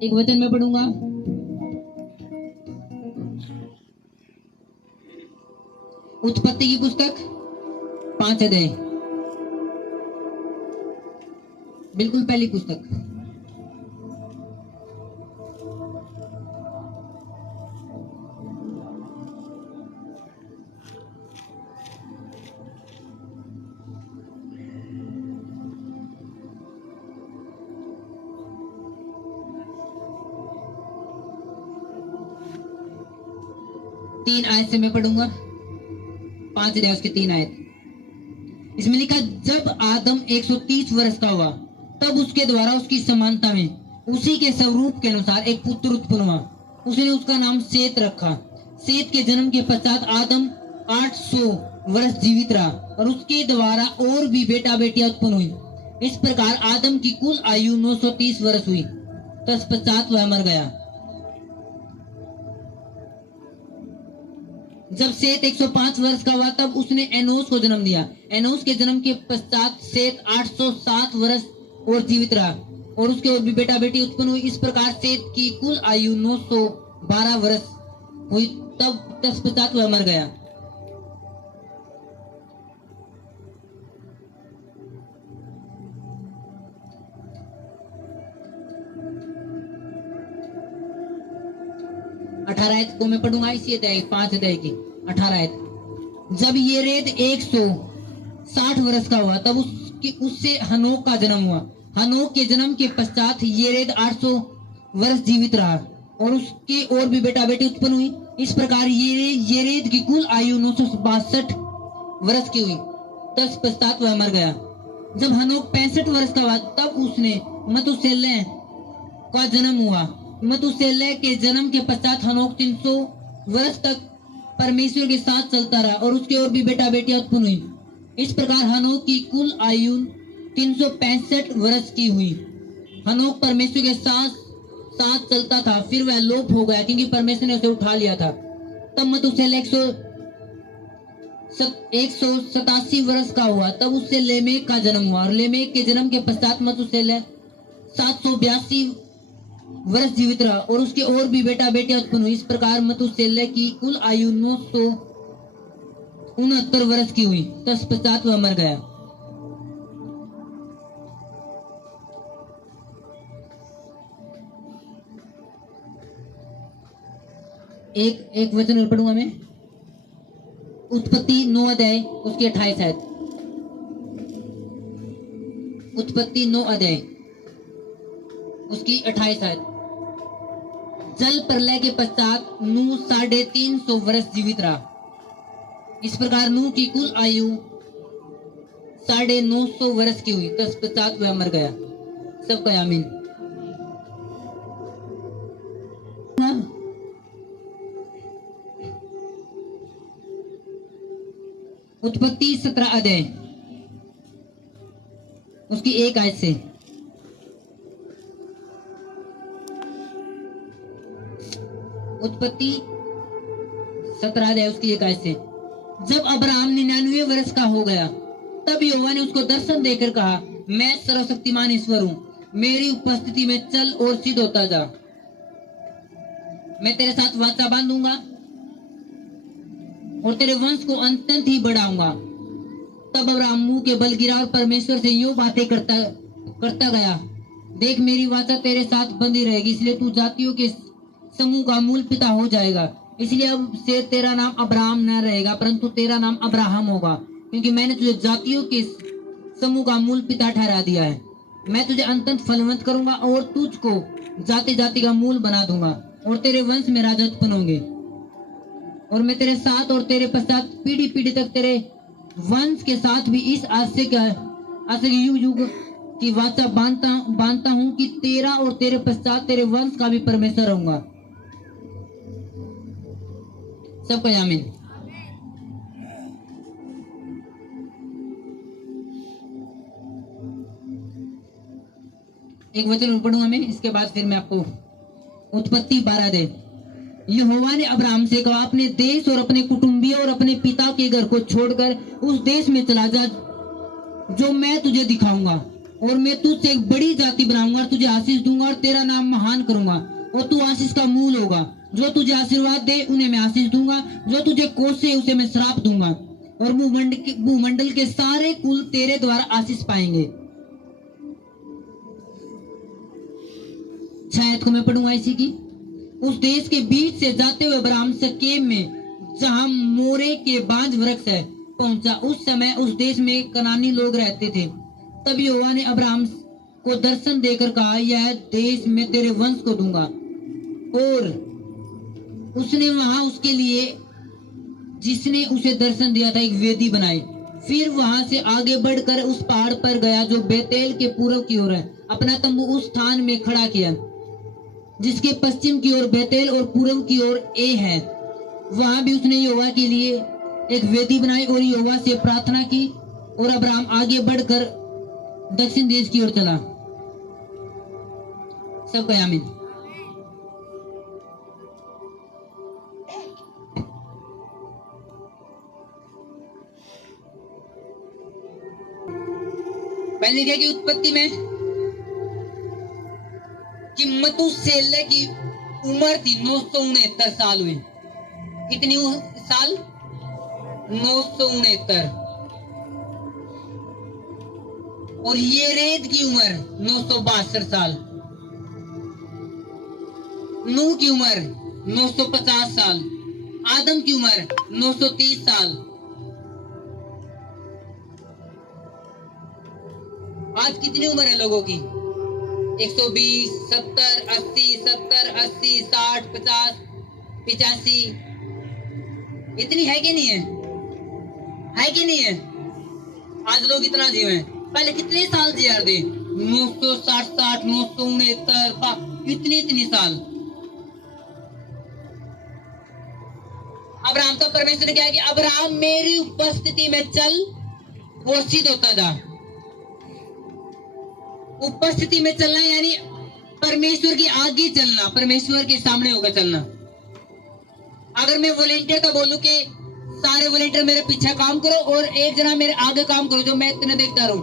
एक वचन में पढ़ूंगा। उत्पत्ति की पुस्तक 5 अध्याय, बिल्कुल पहली पुस्तक। तीन आयत से मैं पढ़ूंगा। 5 अध्याय उसके 3 आयत। इसमें लिखा, जब आदम 130 वर्ष का हुआ तब उसके द्वारा उसकी समानता में उसी के स्वरूप के अनुसार एक पुत्र उत्पन्न हुआ। उसने उसका नाम सेत रखा। सेत के जन्म के पश्चात आदम 800 वर्ष जीवित रहा और उसके द्वारा और भी बेटा बेटियां उत्पन्न हुई। इस प्रकार आदम की कुल आयु 930 वर्ष हुई। तत्पश्चात वह मर गया। जब सेत 105 वर्ष का हुआ तब उसने एनोस को जन्म दिया। एनोस के जन्म के पश्चात सेत 807 वर्ष और जीवित रहा और उसके और भी बेटा बेटी उत्पन्न हुई। इस प्रकार सेत की कुल आयु 912 वर्ष हुई। तब तत्पश्चात वह मर गया। आयत को मैं पढ़ूंगा। इसी अध्याय 5 अध्याय की 18 आयत। जब येरेद 160 वर्ष का हुआ तब उससे हनोक का जन्म हुआ। हनोक के जन्म के पश्चात येरेद 800 वर्ष जीवित रहा और उसके और भी बेटा बेटी उत्पन्न हुई। इस प्रकार येरेद की कुल आयु 962 वर्ष की हुई। तत्पश्चात वह मर गया। जब हनोक 65 वर्ष का हुआ तब उसने मतुसेलह का जन्म हुआ। मतुसेलह के जन्म के पश्चात हनोक 300 वर्ष तक परमेश्वर के साथ चलता रहा और उसके और भी बेटा बेटियां उत्पन्न हुई। इस प्रकार हनोक की कुल आयु 365 वर्ष की हुई। हनोक परमेश्वर के साथ चलता था, फिर वह लोप हो गया क्योंकि परमेश्वर ने उसे उठा लिया था। तब मतुसेलह 187 वर्ष का हुआ तब उससे लेमेक का जन्म हुआ और लेमेक के जन्म के पश्चात मतुसेलह 782 वर्ष जीवित रहा और उसके और भी बेटा बेटियां उत्पन्न हुई। इस प्रकार मतुसेलह की कुल आयु 969 वर्ष की हुई। तत्पश्चात वह मर गया। एक वचन और पढ़ूंगा मैं। उत्पत्ति 9 अध्याय उसकी 28 आयत। उत्पत्ति 9 अध्याय उसकी 28 आयत। जल प्रलय के पश्चात नूह 350 वर्ष जीवित रहा। इस प्रकार नूह की कुल आयु 950 वर्ष की हुई। तत्पश्चात वह मर गया। सबका आमीन। उत्पत्ति 17 अध्याय उसकी 1 आयत से। उत्पत्ति 17 अध्याय उसकी 1 आयत से। जब अब्राहम 99 वर्ष का हो गया तब यहोवा ने उसको दर्शन देकर कहा, मैं सर्वशक्तिमान ईश्वर हूं, मेरी उपस्थिति में चल और सिद्ध होता जा। मैं तेरे साथ वाचा बांधूंगा और तेरे वंश को अत्यंत ही बढ़ाऊंगा। तब अब्राहम मुंह के बल गिरा और परमेश्वर से यूं बातें करता गया, देख मेरी वाचा तेरे साथ बंधी रहेगी, इसलिए तू जातियों के समूह का मूल पिता हो जाएगा। इसलिए अब से तेरा नाम अब्राहम न रहेगा परंतु तेरा नाम अब्राहम होगा, क्योंकि मैंने तुझे जातियों के समूह का मूल पिता ठहरा दिया है। मैं तुझे अत्यंत फलवंत करूंगा और तुझको जाति जाति का मूल बना दूंगा और तेरे वंश में राजा उत्पन्न होंगे। और मैं तेरे साथ और तेरे पश्चात पीढ़ी पीढ़ी तक तेरे वंश के साथ भी इस आशय के युग युग की वाचा बांधता हूं कि तेरा और तेरे पश्चात तेरे वंश का भी परमेश्वर रहूंगा। सबका आमीन। एक वचन पढ़ूंगा मैं, इसके बाद फिर मैं आपको उत्पत्ति 12 दे। यहोवा ने अब्राहम से कहा, अपने देश और अपने कुटुंबियों और अपने पिता के घर को छोड़कर उस देश में चला जा जो मैं तुझे दिखाऊंगा। और मैं तुझसे एक बड़ी जाति बनाऊंगा और तुझे आशीष दूंगा और तेरा नाम महान करूंगा और तू आशीष का मूल होगा। जो तुझे आशीर्वाद दे उन्हें मैं आशीष दूंगा, जो तुझे कोसे उसे मैं श्राप दूंगा और भूमंडल के सारे कुल तेरे द्वारा आशीष पाएंगे। 6 आयत को मैं पढ़ूंगा इसी की। उस देश के बीच से जाते हुए अब्राहम शकेम में, जहां मोरे के बांज वृक्ष है, पहुंचा। उस समय उस देश में कनानी लोग रहते थे। तब यहोवा ने अब्राहम को दर्शन देकर कहा, यह देश मैं तेरे वंश को दूंगा। और उसने वहां उसके लिए, जिसने उसे दर्शन दिया था, एक वेदी बनाई। फिर वहां से आगे बढ़कर उस पहाड़ पर गया जो बेतेल के पूर्व की ओर है। अपना तंबू उस स्थान में खड़ा किया जिसके पश्चिम की ओर बेतेल और पूर्व की ओर ए है। वहां भी उसने यहोवा के लिए एक वेदी बनाई और यहोवा से प्रार्थना की। और अब्राहम आगे बढ़कर दक्षिण देश की ओर चला। सब कहे आमीन। पहले क्या की उत्पत्ति में कि मतुसेलह की उम्र थी 969 साल हुई। कितनी साल? 969। और येरेद की उम्र 962 साल। नूह की उम्र 950 साल। आदम की उम्र 930 साल। आज कितनी उम्र है लोगों की? 120, 70, 80, 70, 80, 60, 50, 85। इतनी है कि नहीं है? है कि नहीं है? आज लोग इतना जीवे। पहले कितने साल जिया थे? 960, 60, 969, इतनी साल। अब्राहम तो परमेश्वर ने क्या है कि अब्राहम मेरी उपस्थिति में चल, वो सिद्ध होता था। उपस्थिति में चलना यानी परमेश्वर के आगे चलना, परमेश्वर के सामने होकर चलना। अगर मैं वॉलेंटियर का बोलूं कि सारे वॉलेंटियर मेरे पीछे काम करो और एक जना मेरे आगे काम करो, जो मैं इतना देखता रहूं,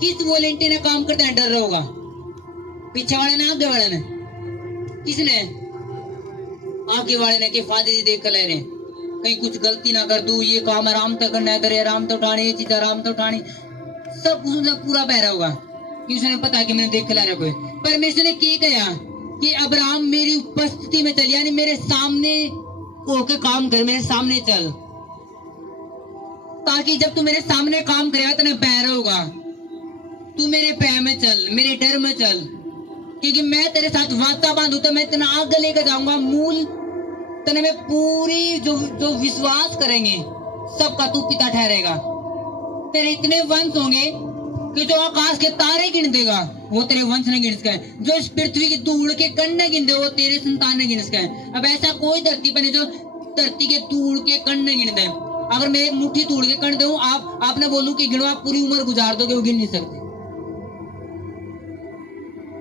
किस वॉलेंटियर ने काम करता है डर रहा होगा? पीछे वाले ने, आगे वाले ने? किसने? आगे वाले ने। कि फादर देख कर ले रहे, कहीं कुछ गलती ना कर दूं, ये काम आराम तो करना है, आराम तो उठानी, ये चीज आराम तो उठानी, सब उसने पूरा बहरा होगा कि उसने पता है कि मैंने देख कर ला रहा कोई। परमेश्वर ने क्या कहा कि अब्राहम मेरी उपस्थिति में चल, यानी मेरे सामने होके काम कर, मेरे सामने चल, ताकि जब तू मेरे सामने काम करेगा तो बहरा होगा। तू मेरे पैर में चल, मेरे डर में चल, क्योंकि मैं तेरे साथ वाचा बांधू तो मैं इतना आगे लेकर जाऊंगा। मूल तने में पूरी जो विश्वास करेंगे सबका तू पिता ठहरेगा। तेरे इतने वंश होंगे कि जो आकाश के तारे गिन देगा वो तेरे वंश ने गिन सके, जो इस पृथ्वी की धूल के कण ने गिन दे वो तेरे संतान ने गिन सके। अब ऐसा कोई धरती पर नहीं जो धरती के धूल के कण ने गिन दे। अगर मैं एक मुट्ठी धूल के कण दूं, आपने बोलूं कि गिनो, आप पूरी उम्र गुजार दोगे, वो गिन नहीं सकते।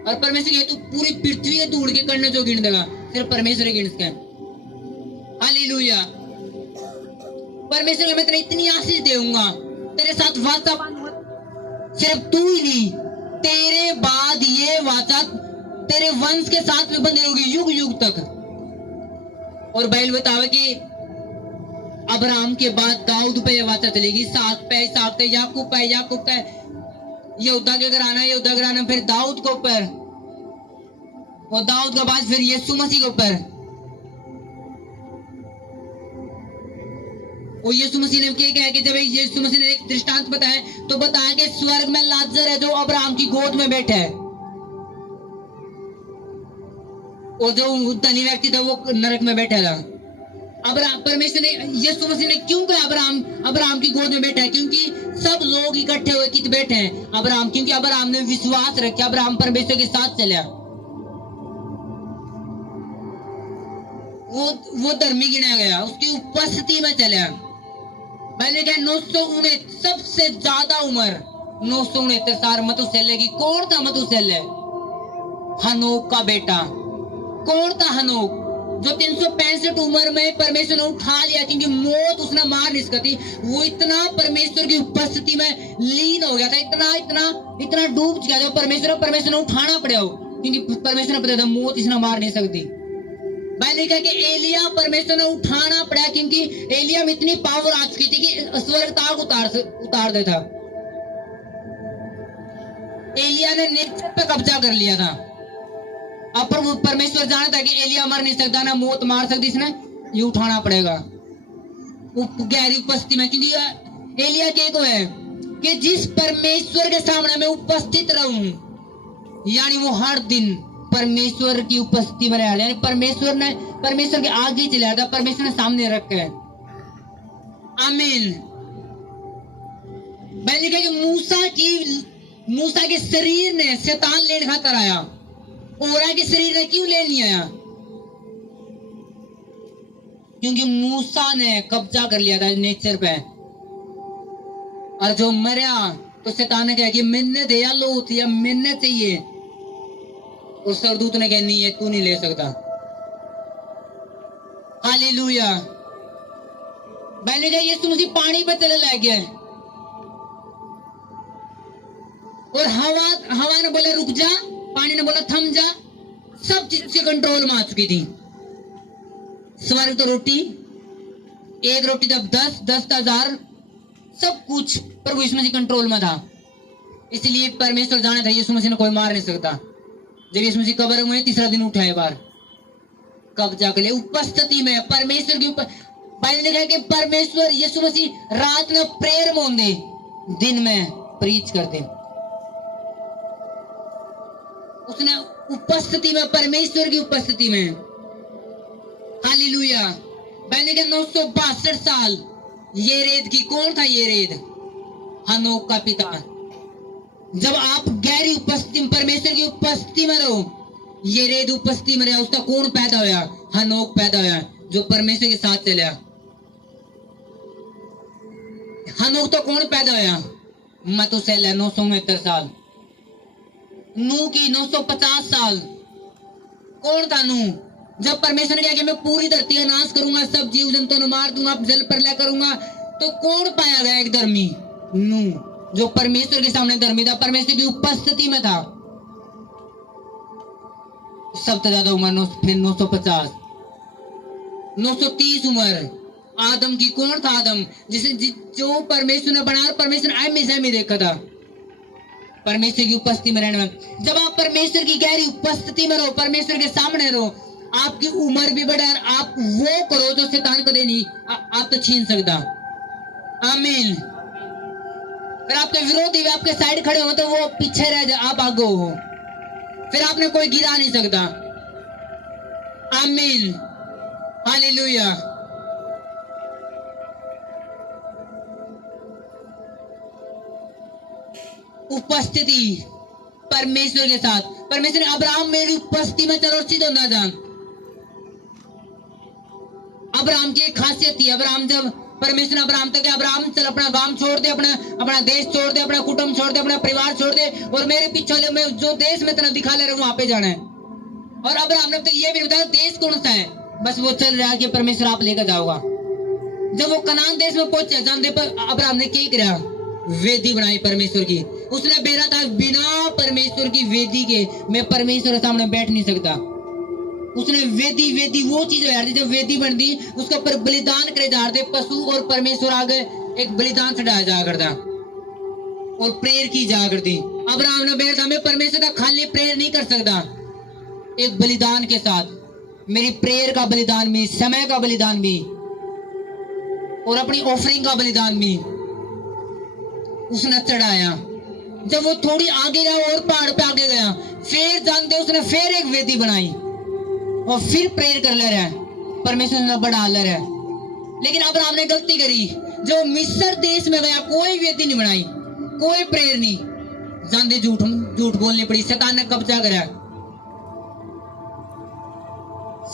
और परमेश्वर ये तो पूरी पृथ्वी के धूल के कण जो गिन देगा सिर्फ परमेश्वर ही गिन सके। हालेलुया। परमेश्वर मैं तेरे इतनी आशीष दूंगा, तेरे साथ वाचा बांधूंगा। सिर्फ तू ही नहीं, तेरे बाद ये वाचा तेरे वंश के साथ में बंधे होगी युग युग तक। और बाइबल बतावे कि अब्राहम के बाद दाऊद पे ये वाचा चलेगी, इसहाक पे, याकूब पे, यहूदा के घराना, फिर दाऊद के ऊपर, और दाऊद के बाद फिर यीशु मसीह के ऊपर। और यीशु मसीह ने क्या है कि जब यीशु मसीह ने एक दृष्टांत बताया तो बताया कि स्वर्ग में लाजर है जो अब्राहम की गोद में बैठा है, और जो धनी व्यक्ति था वो नरक में बैठा था। अब्राहम, परमेश्वर ने, यीशु मसीह ने क्यों कहा अब्राहम की गोद में बैठा है? क्योंकि सब लोग इकट्ठे हुए कित बैठे हैं अब्राहम, क्योंकि अब्राहम ने विश्वास रखा, अब्राहम परमेश्वर के साथ चला, वो धर्मी गिना गया, उसकी उपस्थिति में चला। मैंने कहा 969 सबसे ज्यादा उम्र 969 साल मतुसेलह की। कौन था मतुसेलह? हनोक का बेटा। कौन था हनोक? जो 365 उम्र में परमेश्वर ने उठा लिया, क्योंकि मौत उसने मार नहीं सकती। वो इतना परमेश्वर की उपस्थिति में लीन हो गया था, इतना इतना इतना डूब गया था परमेश्वर ने उठाना पड़ा हो, क्योंकि परमेश्वर ने पता था मौत इसने मार नहीं सकती। भाई लिखा कि एलिया परमेश्वर ने उठाना पड़ा, क्योंकि एलिया में इतनी पावर आ चुकी थी कि स्वर्ग ताग उतार देता। एलिया ने नेचर पे कब्जा कर लिया था। अब प्रभु परमेश्वर जानता है कि एलिया मर नहीं सकता, ना मौत मार सकती, इसने ये उठाना पड़ेगा गहरी उपस्थिति में। क्योंकि एलिया के को है कि जिस परमेश्वर के सामने मैं उपस्थित रहूं, यानी वो हर दिन परमेश्वर की उपस्थिति में रह, यानी परमेश्वर के आगे चला जाता, परमेश्वर ने सामने रखा है। आमीन। मैंने कहा कि मूसा के शरीर ने शैतान लेने खातर आया, ओरा के शरीर ने क्यों ले नहीं आया? क्योंकि मूसा ने कब्जा कर लिया था नेचर पे, और जो मरा तो शैतान ने कहा कि मिन्नत दे या लोथ या मिन्नत चाहिए, उस सरदूत ने कहा नहीं, ये तू नहीं ले सकता। हालेलुया। मैंने कहा यीशु मसीह पानी पे चले लग गया, और हवा ने बोला रुक जा, पानी ने बोला थम जा, सब चीज उसके कंट्रोल में आ चुकी थी। स्वर्ग तो रोटी, एक रोटी तब 10 का 1000, सब कुछ प्रभु यीशु मसीह कंट्रोल में था। इसलिए परमेश्वर जाना था यीशु मसीह ने कोई मार नहीं सकता। जब यीशु मसीह कब्र में तीसरा दिन उठाए बार कब्जा कर लिया उपस्थिति में परमेश्वर की पहले देखा कि परमेश्वर यीशु मसीह रात में प्रेयर में होंगे, दिन में प्रीच करते। उसने उपस्थिति में, परमेश्वर की उपस्थिति में, हालेलुया। मैंने कहा 962 साल येरेद की, कौन था येरेद? हनोक का पिता। जब आप गहरी उपस्थिति, परमेश्वर की उपस्थिति में रहो, येरेद उपस्थिति में रहा, उसका कौन पैदा होया? हनोक पैदा होया, जो परमेश्वर के साथ चला। हनोक तो कौन पैदा होया? मतुसेलह 969 साल। नूह की 950 साल। कौन था नूह? जब परमेश्वर ने कहा कि मैं पूरी धरती का नाश करूंगा, सब जीव जंतुओं को मार दूंगा, जल प्रलय करूंगा, तो कौन पाया गया एक धर्मी? नूह, जो परमेश्वर के सामने धर्मी था, परमेश्वर की उपस्थिति में था। सबसे ज्यादा उम्र फिर 950, 930 उम्र आदम की। कौन था आदम? जो परमेश्वर ने बनाया, परमेश्वर ने हमेशा में देखा था परमेश्वर की उपस्थिति में रहने में। जब आप परमेश्वर की गहरी उपस्थिति में रहो, परमेश्वर के सामने रहो, आपकी उम्र भी बढ़े, आप वो करो जो शैतान कदे नहीं आप तो छीन सकता। आमीन। फिर आपके विरोधी आपके साइड खड़े हो तो वो पीछे रह जाए, आप आगे हो, फिर आपने कोई गिरा नहीं सकता। आमीन। हालेलुया। उपस्थिति परमेश्वर के साथ। परमेश्वर ने अब्राहम मेरी उपस्थिति में चलो सिद्ध होना जान। अब्राहम की एक खासियत थी, अब्राहम जब परमेश्वर ने अब्राहम तक, अब्राहम चल अपना गांव छोड़ दे, अपना देश छोड़ दे, अपना कुटुंब छोड़ दे, अपना परिवार छोड़ दे, और मेरे पीछे में जो देश में तेना दिखा ले रहा हूं वहां पे जाना है। और अब्राहम ने तो ये भी बताया देश कौन सा है, बस वो चल रहा है कि परमेश्वर आप लेकर जाओगा। जब वो कनान देश में पहुंचे, जानते पर अब्राहम ने क्या किया? वेदी बनाई परमेश्वर की। उसने बेरा था बिना परमेश्वर की वेदी के मैं परमेश्वर के सामने बैठ नहीं सकता। उसने वेदी वो चीज यार, जब वेदी बनती उसके ऊपर बलिदान करे जाते, पशु और परमेश्वर आगे एक बलिदान चढ़ाया जा करता और प्रेयर की जा करती। अब्राहम ने बेरा था मैं परमेश्वर का खाली प्रेयर नहीं कर सकता, एक बलिदान के साथ, मेरी प्रेयर का बलिदान भी, समय का बलिदान भी, और अपनी ऑफरिंग का बलिदान भी उसने चढ़ाया। जब वो थोड़ी आगे गया और पहाड़ पे आगे गया, फिर जानते उसने फिर एक वेदी बनाई और फिर प्रेयर कर ले रहा है, परमेश्वर ने बढ़ा ले रहा है। लेकिन अब्राहम ने गलती करी, जो मिस्र देश में गया कोई वेदी नहीं बनाई, कोई प्रेयर नहीं, जानते झूठ बोलनी पड़ी। शैतान ने कब्जा करा,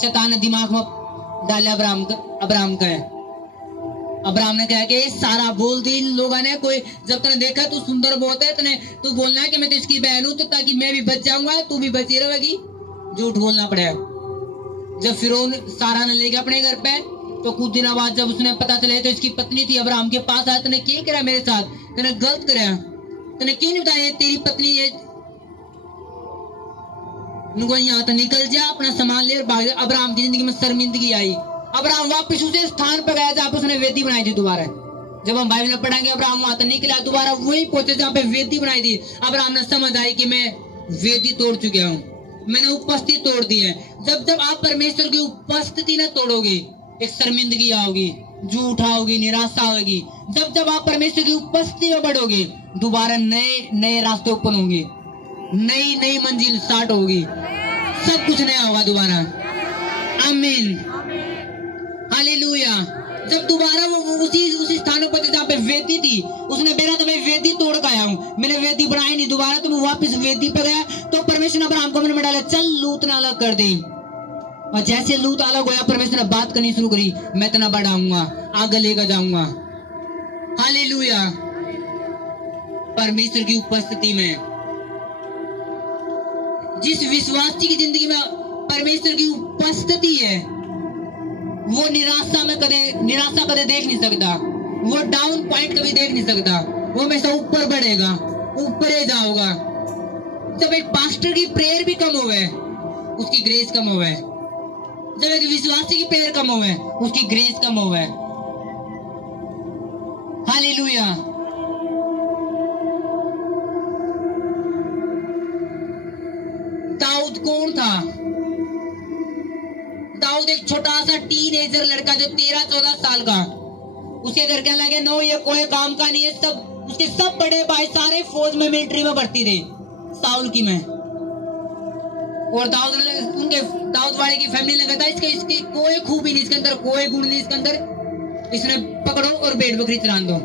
शैतान ने दिमाग में डाला अब्राहम का। अब्राहम ने कहा कि सारा बोल दी लोगों ने, कोई जब तूने देखा तू सुंदर बहुत है, तू बोलना है कि मैं तो इसकी बहन हूं, तो ताकि मैं भी बच जाऊंगा, तू भी बची रहेगी। झूठ बोलना पड़ेगा। जब फिरौन सारा ने ले गया अपने घर पे, तो कुछ दिनों बाद जब उसने पता चले तो इसकी पत्नी थी अब्राहम के पास आया, तूने क्या करा मेरे साथ, तूने गलत करा, तूने क्यों नहीं बताया तेरी पत्नी है, यहाँ तो निकल जा, अपना सामान ले और भाग जा। अब्राहम की जिंदगी में शर्मिंदगी आई। अब्राहम वापस उसे स्थान पर गया जहाँ पर उसने वेदी बनाई थी दोबारा। जब हम बाइबल में पढ़ेंगे अब्राहम वहां तो निकला, दोबारा वही पहुंचे जहाँ पे वेदी बनाई थी। अब्राहम ने समझ आई कि मैं वेदी तोड़ चुका हूँ, मैंने उपस्थिति तोड़ दी है। जब जब आप परमेश्वर की उपस्थिति न तोड़ोगे, एक शर्मिंदगी आओगी, झूठ आओगी, निराशा होगी। जब जब आप परमेश्वर की उपस्थिति में बढ़ोगे, दोबारा नए नए रास्ते ओपन होंगे, नई नई मंजिल स्टार्ट होगी, सब कुछ नया होगा दोबारा। आमीन, हालेलुया। जब दोबारा वो उसी स्थानों पर जहाँ पे वेदी थी, उसने बेरा तो मैं वेदी तोड़ के आया हूँ, मैंने वेदी बनाई नहीं दोबारा, तो मैं वापस वेदी पे गया। तो परमेश्वर ने अब्राहम को मन में डाला, चल लूत ने अलग कर दे। और जैसे लूत अलग होया, परमेश्वर ने बात करनी शुरू करी, मैं तना बढ़ाऊंगा, आगे लेकर जाऊंगा। हालेलुया। परमेश्वर की उपस्थिति में, जिस विश्वासी की जिंदगी में परमेश्वर की उपस्थिति है, वो निराशा कदे देख नहीं सकता, वो डाउन पॉइंट कभी देख नहीं सकता, वो हमेशा ऊपर बढ़ेगा, ऊपर ही जाओगा। जब एक पास्टर की प्रेयर भी कम होवे, उसकी ग्रेस कम होवे। जब एक विश्वासी की प्रेयर कम होवे, उसकी ग्रेस कम होवे। हालेलुया। दाऊद कौन था? दाऊद एक छोटा सा टीनेजर लड़का, जो 13-14 साल का। उसके घर क्या लगे, नो ये कोई काम का नहीं है। सब उसके सब बड़े भाई सारे फौज में, मिलिट्री में भर्ती थे, साउल की में। और दाऊद वाले की फैमिली ने कहा इसकी कोई खूबी नहीं, इसके अंदर कोई गुण नहीं, इसके अंदर इसने पकड़ो और भेड़ बकरी चरा दो।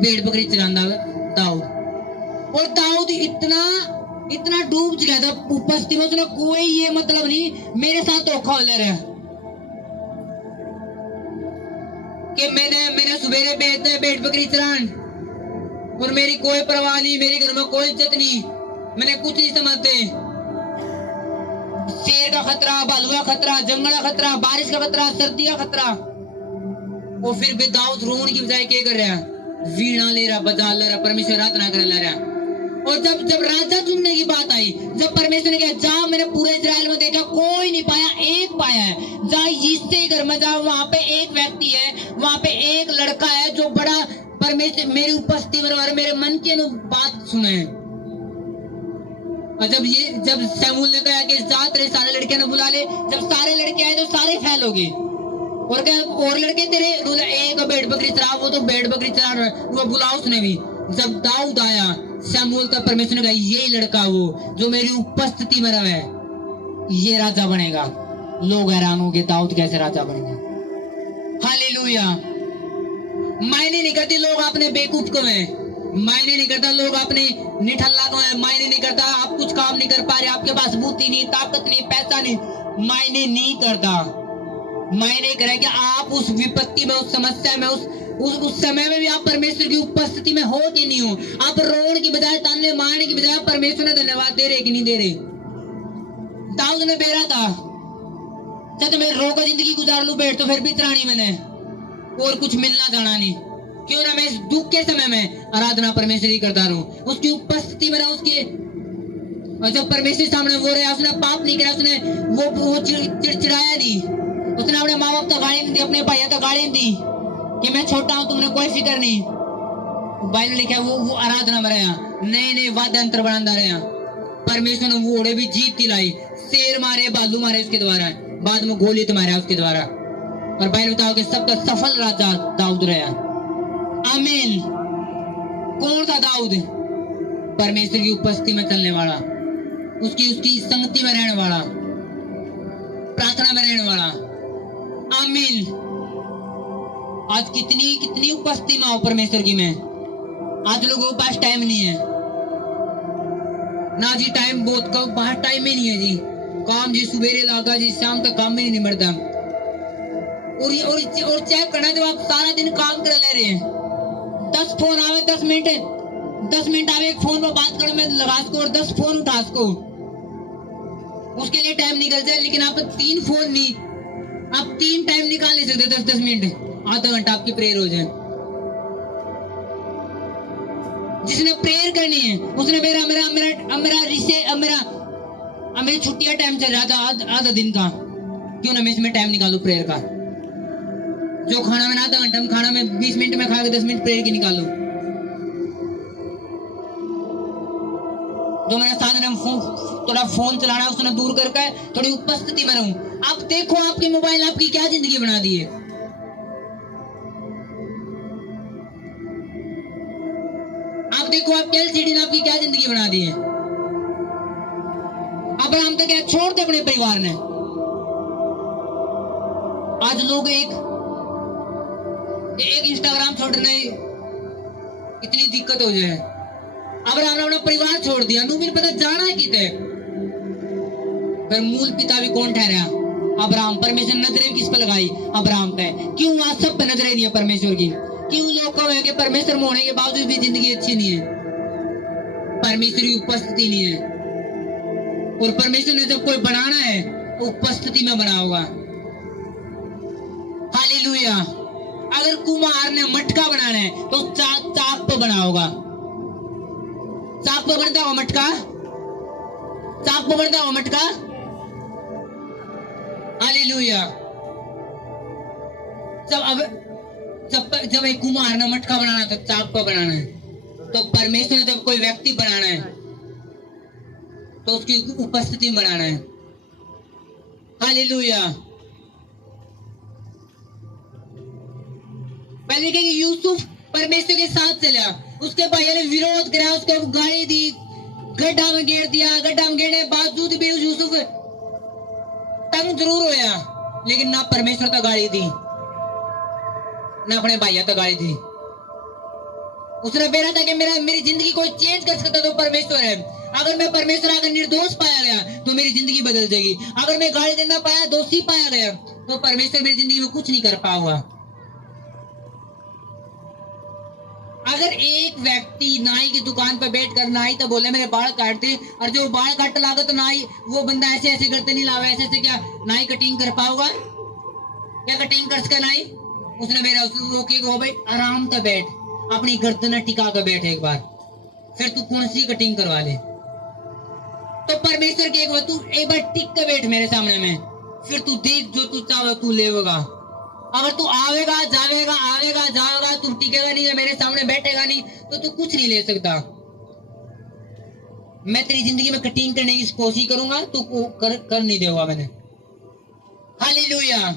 भेड़ बकरी चरांदा दाऊद। और दाऊद इतना डूब गया था उपस्थिति में, उसने कोई ये मतलब नहीं मेरे साथ धोखा हो ले रहा कि मैंने सवेरे भेड़ बकरी चरान और मेरी कोई परवाह नहीं, मेरे घर में कोई इज्जत नहीं, मैंने कुछ नहीं समझते। शेर का खतरा, भालू का खतरा, जंगल का खतरा, बारिश का खतरा, सर्दी का खतरा। और फिर भी दाऊद रोने की बजाय क्या कर रहा है, वीणा ले रहा, बजा ले रहा, परमेश्वर आराधना कर ले रहा। और जब राजा चुनने की बात आई, जब परमेश्वर ने कहा जा, मैंने पूरे इजराइल में देखा कोई नहीं पाया, एक पाया है, जा यिशै घर में जा, वहां पे एक व्यक्ति है, वहां पे एक लड़का है जो बड़ा परमेश्वर मेरी उपस्थिति में मेरे मन की बात सुने। और जब शमूएल ने कहा कि जा तेरे सारे लड़के ने बुला ले, जब सारे लड़के आए तो सारे फैल हो गए। और क्या और लड़के तेरे, एक भेड़ बकरी चरा, वो तो भेड़ बकरी चरा रहा है, वो बुलाओ उसने भी। जब दाऊद आया, शमूएल का परमेश्वर ने कहा ये लड़का वो जो मेरी उपस्थिति में रहे, ये राजा बनेगा। लोग हैरान हो गए, दाऊद कैसे राजा बनेगा। हालेलुया। मायने नहीं करती लोग अपने बेवकूफ को है, मायने नहीं करता लोग अपने निठल्ला को है, मायने नहीं करता आप कुछ काम नहीं कर पा रहे, आपके पास बुद्धि नहीं, ताकत नहीं, पैसा नहीं, मायने नहीं करता। मायने करे कि आप उस विपत्ति में, उस समस्या में, उस समय में भी आप परमेश्वर की उपस्थिति में हो कि नहीं हो। आप रोने की बजाय, ताने मारने की बजाय परमेश्वर ने धन्यवाद दे रहे कि नहीं दे रहे। दाऊद ने बेरा था, चाहे मैं रो कर जिंदगी गुजार लू बैठ, तो फिर भी त्राणी मैंने और कुछ मिलना जाना नहीं, क्यों ना मैं इस दुख के समय में आराधना परमेश्वर ही करता रहूं, उसकी उपस्थिति में रहूं, उसके। और जब परमेश्वर सामने वो रहा, उसने पाप नहीं किया, उसने वो चिड़चिड़ाया नहीं, उसने अपने माँ बाप तो गाली नहीं दी, अपने भाइयों तो गाली दी कि मैं छोटा हूं, तुमने कोई फिक्र नहीं। बाइबल ने लिखा वो आराधना में रहा, नए वाद्य यंत्र बनाता रहा। परमेश्वर ने वो ओढ़े भी जीत दिलाई, शेर मारे, भालू मारे उसके द्वारा, बाद में गोली तो मारा उसके द्वारा। और बाइबल बताओ कि सबका सफल राजा दाऊद रहा। आमीन। कौन था दाऊद? परमेश्वर की उपस्थिति में चलने वाला, उसकी संगति में रहने वाला, प्रार्थना में रहने वाला। आमीन। आज कितनी उपस्थिति में हो परमेश्वर की में। आज लोगों के पास टाइम नहीं है ना जी, टाइम बहुत कम, बाहर टाइम ही नहीं है जी, काम जी सुबेरे लगा जी, शाम तक काम ही नहीं बढ़ता। और चेक करना, जब आप सारा दिन काम कर ले रहे हैं, 10 फोन आवे, 10 मिनट आवे, एक फोन पर बात करो, मैं लगा सको और 10 फोन उठा सको। उसके लिए टाइम निकल जाए, लेकिन आप 3 फोन नहीं, आप 3 टाइम निकाल नहीं सकते। 10-10 मिनट, आधा घंटा आपकी प्रेयर हो जाए। जिसने प्रेयर करनी है उसने मेरा मेरा मेरा मेरा रिश्ते मेरी छुट्टियां टाइम चल रहा था आधा दिन का, क्यों ना मैं इसमें टाइम निकालू प्रेयर का। जो खाना मैंने आधा घंटा में खाना में 20 मिनट में खा के 10 मिनट प्रेयर की निकालू। जो मैंने साधन थोड़ा फोन चलाना उसने दूर करके थोड़ी उपस्थिति में रहूं। आप देखो आपकी मोबाइल आपकी क्या जिंदगी बना दी है। आप देखो आपके एलसीडी ने आपकी क्या जिंदगी बना दी है। अब्राहम तो क्या छोड़ दे अपने परिवार ने। आज लोग एक इंस्टाग्राम छोड़ने इतनी दिक्कत हो जाए। अब्राहम ने अपना परिवार छोड़ दिया, नू भी पता जाना है किते। फिर मूल पिता भी कौन ठहरा? अब्राहम। परमेश्वर ने नजरें किस पर लगाई? अब्राहम पे। क्यों आज सब पे नजरें नहीं है परमेश्वर की? क्यों लोग कहेंगे परमेश्वर में होने के बावजूद भी जिंदगी अच्छी नहीं है, परमेश्वर की उपस्थिति नहीं है। और परमेश्वर ने जब कोई बनाना है तो उपस्थिति में बना होगा। हालेलुया। अगर कुम्हार ने मटका बनाना है तो चाक पे बना होगा। चाक पे बनता हुआ मटका, चाक पे बनता हुआ मटका। हालेलुया। जब एक कुम्हार ने मटका बनाना तो चाक पे बनाना है, तो परमेश्वर ने जब कोई व्यक्ति बनाना है तो उसकी उपस्थिति में बनाना है। हालेलुया। पहले क्या यूसुफ परमेश्वर के साथ चला, उसके भाइयों ने विरोध करा, उसको गाली दी, गड्ढा में घेर दिया। गड्ढा में घेरने के बावजूद भी यूसुफ तंग जरूर होया, लेकिन ना परमेश्वर तक गाली दी ना अपने भाइयों तक गाली दी। उसने बेरा था कि मेरी जिंदगी कोई चेंज कर सकता तो परमेश्वर है। अगर मैं परमेश्वर अगर निर्दोष पाया गया तो मेरी जिंदगी बदल जाएगी। अगर मैं गाली देना पाया, दोषी पाया गया तो परमेश्वर मेरी जिंदगी में कुछ नहीं कर पाऊंगा। अगर एक व्यक्ति नाई की दुकान पर बैठकर नाई तो बोले मेरे बाल काटते, और जो बाल काट लागा तो नाई वो बंदा ऐसे ऐसे करते नहीं लावा, ऐसे ऐसे क्या नाई कटिंग कर पाऊंगा? क्या कटिंग कर सका नाई? उसने मेरा वो भाई आराम से बैठ, अपनी गर्दन टिका कर बैठ एक बार, फिर तू कौन सी कटिंग करवा ले। तो परमेश्वर के तू एक बार टिक कर बैठ मेरे सामने में, फिर तू देख जो तू चाहे तू लेगा। अगर तू आवेगा जावेगा आवेगा जाएगा, तू टिकेगा नहीं, मेरे सामने बैठेगा नहीं तो तू कुछ नहीं ले सकता। मैं तेरी जिंदगी में कटिंग करने की कोशिश करूंगा, तू कर नहीं देगा मैंने। हालेलुया।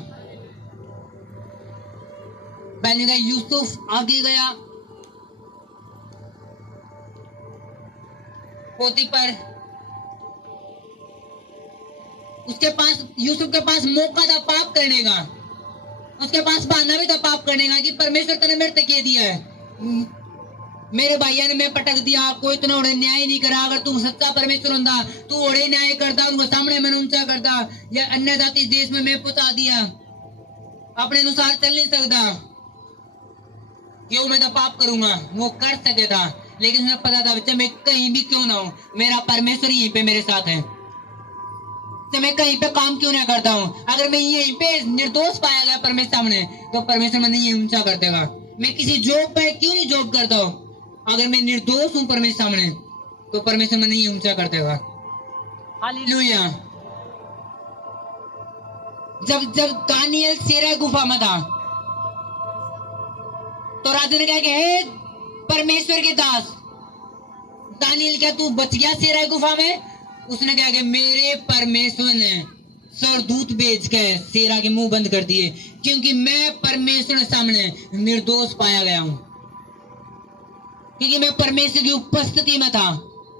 पहले का यूसुफ आगे गया, पोतीफर उसके पास, यूसुफ के पास मौका था पाप करने का, उसके पास बहाना भी था पाप करने का कि परमेश्वर तूने मेरे तक कह दिया है, मेरे भाइयों ने मैं पटक दिया, कोई तूने उड़े न्याय नहीं करा। अगर तुम सच्चा परमेश्वर होता तू उड़े न्याय करता, उनको सामने मैंने ऊंचा करता, या अन्य जाति देश में मैं पहुंचा दिया, अपने अनुसार चल नहीं सकता, क्यों मैं तो पाप करूंगा। वो कर सके था, लेकिन उन्हें पता था बच्चा मैं कहीं भी क्यों ना हूं, मेरा परमेश्वर यहीं पे मेरे साथ है, तो मैं कहीं पे काम क्यों ना करता हूँ। अगर मैं यहीं पे निर्दोष पाया गया परमेश्वर सामने तो परमेश्वर मैंने ये ऊंचा कर देगा। मैं किसी जॉब पे क्यों नहीं जॉब करता हूँ, अगर मैं निर्दोष हूँ परमेश्वर सामने तो परमेश्वर मैंने ये ऊंचा कर देगा। हालेलुया। जब दानियल शेरा गुफा में था तो राजा ने कहा कि हे परमेश्वर के दास दानियल, क्या तू बच गया शेरा गुफा में? उसने कहा कि मेरे परमेश्वर ने सरदूत भेज के शेरा के मुंह बंद कर दिए, क्योंकि मैं परमेश्वर के सामने निर्दोष पाया गया हूं, क्योंकि मैं परमेश्वर की उपस्थिति में था,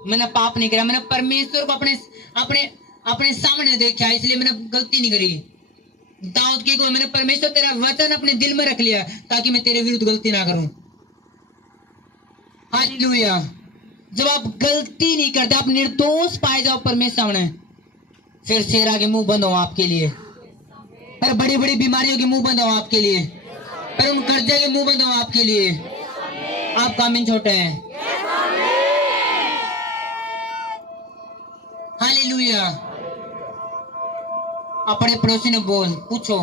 मैंने पाप नहीं किया, मैंने परमेश्वर को अपने अपने अपने सामने देखा, इसलिए मैंने गलती नहीं करी। दाऊद के को मैंने परमेश्वर तेरा वचन अपने दिल में रख लिया ताकि मैं तेरे विरुद्ध गलती ना करूं। हालेलुया। जब आप गलती नहीं करते, आप निर्दोष पाए जाओ परमेश्वर सामने, फिर शेरा के मुंह बंद हो आपके लिए, पर बड़ी बड़ी बीमारियों के मुंह बंद हो आपके लिए, पर उन कर्जे के मुंह बंद हो आपके लिए। आप कामिन छोटे हैं। हालेलुया। अपने पड़ोसी ने बोल पूछो,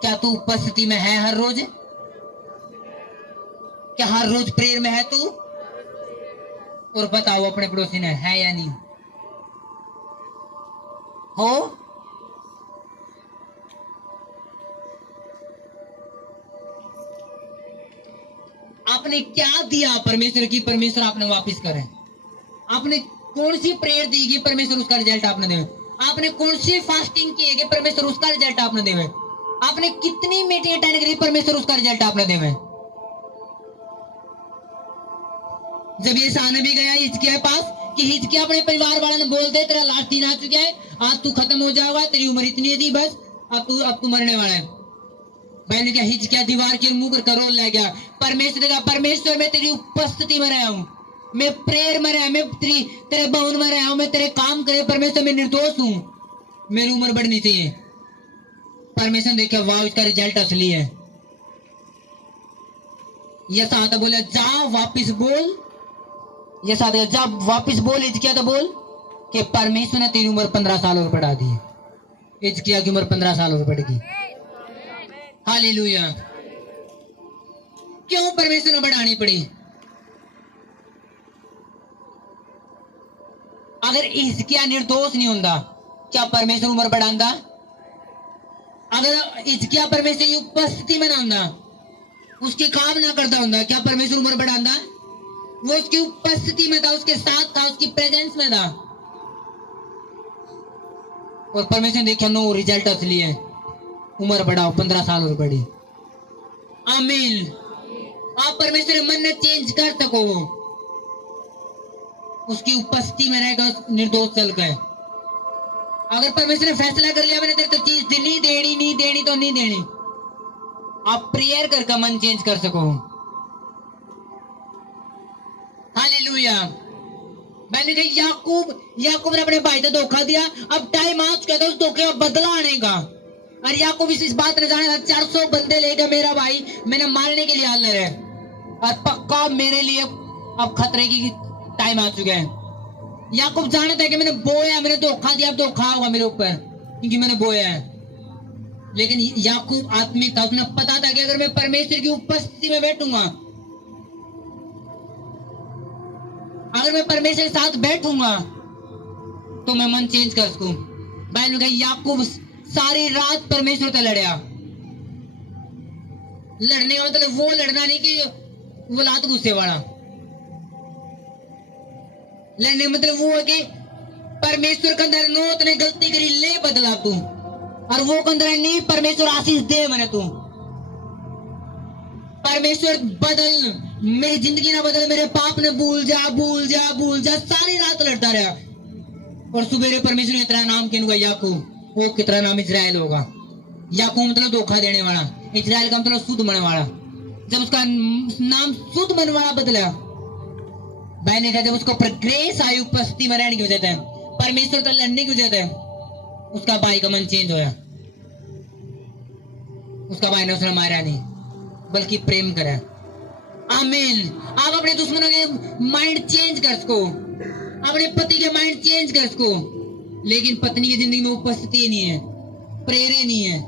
क्या तू उपस्थिति में है हर रोज? क्या हर रोज प्रेयर में है तू? और बताओ अपने पड़ोसी ने है या नहीं हो? आपने क्या दिया परमेश्वर की, परमेश्वर आपने वापस करे? आपने कौन सी प्रेयर दी कि परमेश्वर उसका रिजल्ट आपने देवे? आपने कौन सी फास्टिंग की है कि परमेश्वर उसका रिजल्ट आपने देवे? आपने कितनी मीटिंग अटेंड करी, परमेश्वर उसका रिजल्ट आपने देवे? जब ये साने भी गया हिजकिय्याह के पास कि हिजकिय्याह अपने परिवार वालों ने बोल दे तेरा लास्ट दिन आ चुका है, आज तू खत्म हो जाएगा, तेरी उम्र इतनी थी बस, अब तू मरने वाला है। भाई ने कहा हिजकिय्याह दीवार के मुंह कर रोल ले गया। परमेश्वर ने कहा परमेश्वर मैं तेरी उपस्थिति में रहा हूं, मैं प्रेयर में रहा, मैं तेरे भवन में रहा हूं, मैं तेरे काम करे परमेश्वर, मैं निर्दोष हूं, मेरी उम्र बढ़नी चाहिए। परमेश्वर ने देखा वाह इसका रिजल्ट असली है। यह साथ बोले जा वापिस बोल, ये साथ जब वापिस बोल हिजकिय्याह तो बोल कि परमेश्वर ने तेरी उम्र 15 साल और बढ़ा दी। हिजकिय्याह की उम्र 15 साल और बढ़ गई। हालेलुया। क्यों परमेश्वर ने बढ़ानी पड़ी? अगर हिजकिय्याह निर्दोष नहीं होता क्या परमेश्वर उम्र बढ़ाता? अगर हिजकिय्याह परमेश्वर की उपस्थिति में ना होता, उसके काम ना करता होता, क्या परमेश्वर उम्र बढ़ाता? वो उसकी उपस्थिति में था, उसके साथ था, उसकी प्रेजेंस में था, और परमेश्वर ने देखा नो रिजल्ट असली है, उम्र बढ़ाओ 15 साल और बढ़ी। आमीन। आप परमेश्वर मन ने चेंज कर सको, उसकी उपस्थिति में रहेगा निर्दोष चल गए। अगर परमेश्वर ने फैसला कर लिया मैंने तेरे तो चीज नहीं देनी तो नहीं देनी, आप प्रेयर करके मन चेंज कर सको। हालेलुया। मैंने कहा याकूब ने अपने भाई को धोखा दिया, अब टाइम आ चुका था उस धोखे का बदला आने का। और याकूब इस बात ने जाना था 400 बंदे लेकर मेरा भाई मैंने मारने के लिए हाल है, और पक्का मेरे लिए अब खतरे की टाइम आ चुका है। याकूब जानता है कि मैंने बोया, मैंने धोखा दिया, अब धोखा होगा मेरे ऊपर क्योंकि मैंने बोया है। लेकिन याकूब आत्मिक था, उसने पता था कि अगर मैं परमेश्वर की उपस्थिति में बैठूंगा, अगर मैं परमेश्वर के साथ बैठूंगा तो मैं मन चेंज कर सकूं। बाइबल में याकूब सारी रात परमेश्वर से लड़या। लड़ने का मतलब वो लड़ना नहीं कि वो लात गुस्से वाला, लड़ने का मतलब वो है कि परमेश्वर के अंदर नो तने गलती करी ले बदला तू, और वो के अंदर नहीं परमेश्वर आशीष दे मैंने तू, परमेश्वर बदल, मेरी जिंदगी ना बदल, मेरे पाप ने भूल जा। सारी रात लड़ता रहा, और सुबेरे परमेश्वर ने तेरा नाम क्यों हुआ याकूब, वो कितना नाम इजराइल होगा। याकूब मतलब धोखा देने वाला, इजराइल का मतलब शुद्ध मन वाला। जब उसका नाम शुद्ध मन वाला बदला, भाई ने कहा जब उसको पर ग्रेस आई उपस्थिति में रहने की वजह से, परमेश्वर तो लड़ने की वजह से, उसका भाई का मन चेंज होया। उसका भाई ने उसने मारा नहीं बल्कि प्रेम करा। आमीन। आप अपने दुश्मनों के माइंड चेंज कर सको, अपने पति के माइंड चेंज कर सको, लेकिन पत्नी की जिंदगी में उपस्थिति नहीं है, प्रेरे नहीं है।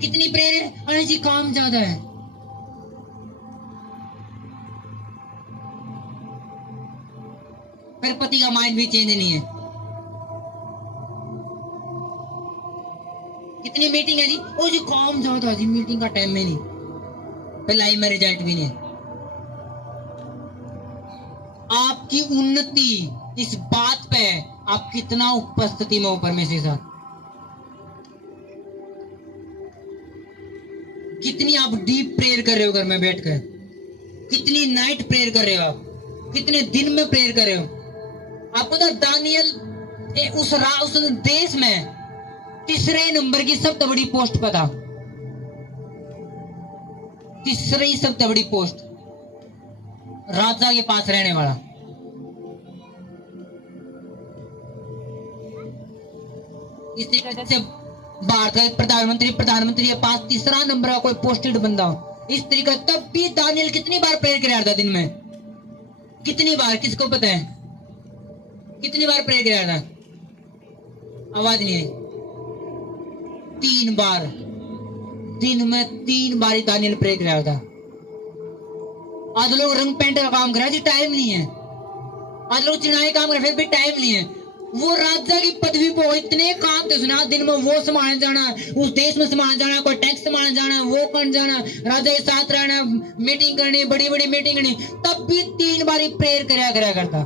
कितनी प्रेरे? अरे जी काम ज्यादा है। फिर पति का माइंड भी चेंज नहीं है। कितनी मीटिंग है जी, ओ जी काम ज्यादा जी, मीटिंग का टाइम में नहीं, फिर लाइफ में रिजल्ट भी नहीं। आपकी उन्नति इस बात पे आप कितना उपस्थिति में हो परमेश्वर के साथ, कितनी आप डीप प्रेयर कर रहे हो घर में बैठकर, कितनी नाइट प्रेयर कर रहे हो आप, कितने दिन में प्रेयर कर रहे हो। आपको तो दानियल उस देश में तीसरे नंबर की सबसे बड़ी पोस्ट पता, तीसरी सबसे बड़ी पोस्ट, राजा के पास रहने वाला। इस तरीके से भारत का प्रधानमंत्री के पास तीसरा नंबर का कोई पोस्टेड बंदा हो, इस तरीके तब भी दानियल कितनी बार प्रेयर कर रहा था दिन में, कितनी बार किसको पता है, कितनी बार प्रेयर कर रहा था? आवाज नहीं आई। 3 बार, दिन में 3 बार दानियल प्रे कराया था। आज लोग रंग पेंट का काम कर रहे हैं जी, टाइम नहीं है। आज लोग चिनाई काम कर रहे हैं, फिर भी टाइम नहीं है। वो राजा की पदवी पर इतने काम थे सुना, दिन में वो संभालने जाना, उस देश में संभालने जाना, कोई टैक्स संभालने जाना, वो करने जाना, राजा के साथ रहना, मीटिंग करनी, बड़ी बड़ी मीटिंग करनी, तब भी 3 बार प्रेयर कराया करता।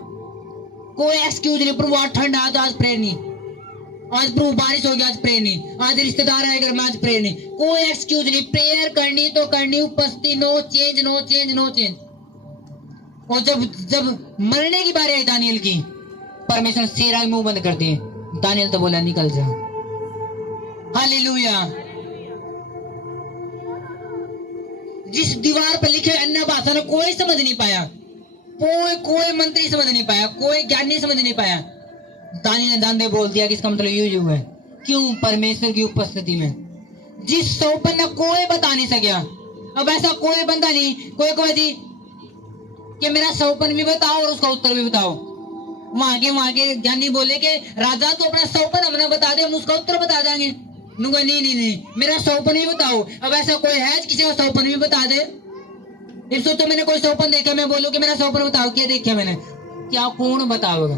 कोई एक्सक्यूज नहीं, प्रभु आज ठंड आ तो आज प्रेयर नहीं, आज प्रभु बारिश हो गया आज प्रेयर नहीं, आज रिश्तेदार आए घर में आज प्रेयर नहीं, कोई एक्सक्यूज नहीं, प्रेयर करनी तो करनी, उपस्थिति, no change no change no change. और जब मरने की बारी आई दानियल की, परमेश्वर सेरा मुंह बंद कर दिए। दानियल तो बोला निकल जा। हालेलुया। जिस दीवार पर लिखे अन्य भाषा ने कोई समझ नहीं पाया, कोई मंत्री समझ नहीं पाया, कोई ज्ञानी समझ नहीं पाया, दानियल ने दान दे बोल दिया कि इसका मतलब यूं है। क्यों? परमेश्वर की उपस्थिति में। जिस सोपन ने कोई बता नहीं सका, अब ऐसा कोई बंदा नहीं, कोई जी कि मेरा सोपन भी बताओ और उसका उत्तर भी बताओ। वहां के ज्ञानी बोले कि राजा तो अपना सोपन हमें बता दे, हम उसका उत्तर बता देंगे। नहीं, मेरा सोपन भी बताओ। अब ऐसा कोई है किसी का सोपन भी बता दे? इस तो मैंने कोई सोपन देखा, मैं बोलूं कि मेरा सोपन बताओ, क्या देखा मैंने? क्या कौन बताओगा?